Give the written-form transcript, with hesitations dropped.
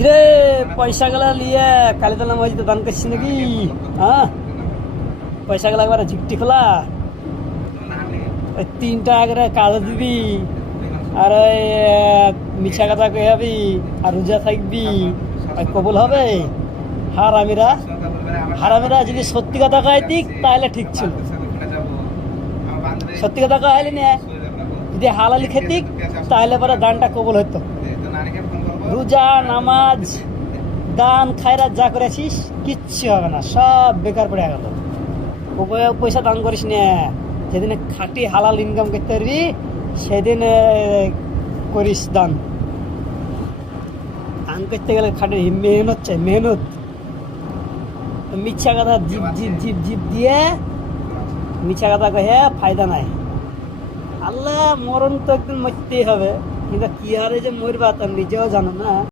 কিরে পয়সা গুলা লিয়ে কালীতলা মসজিদে দান করছিস নাকি? হ্যাঁ, পয়সা গুলা একবার ঝুঁকটি খোলা, ওই 3 টাকা করে কাজ দিবি, আর ওই মিছা কথা কই হবি, আর রোজা থাকবি, ওই কবুল হবে। হারামিরা যদি সত্যি কথা কয় দিক তাহলে ঠিক ছিল, সত্যি কথা কইলি না, যদি হালালি খেতিক তাহলে পরে দানটা কবুল হতো। রোজা নামাজ দান খায়রাত যা করেছিস কিচ্ছু হবে না, সব বেকার পড়ে গেল। পয়সা দান করিস না, যেদিনে খাঁটি হালাল ইনকাম করতে পারবি সেদিন করিস দান। দান করতে গেলে খাঁটি মেহনত চাই, মেহনত। মিথ্যা কথা জিপ জিপ জিপ জিপ দিয়ে মিথ্যা কথা কহে ফায়দা নাই। আল্লাহ মরণ তো একদিন মরতেই হবে, কিন্তু কি হারে যে মরবা তার নিজেও জানো না।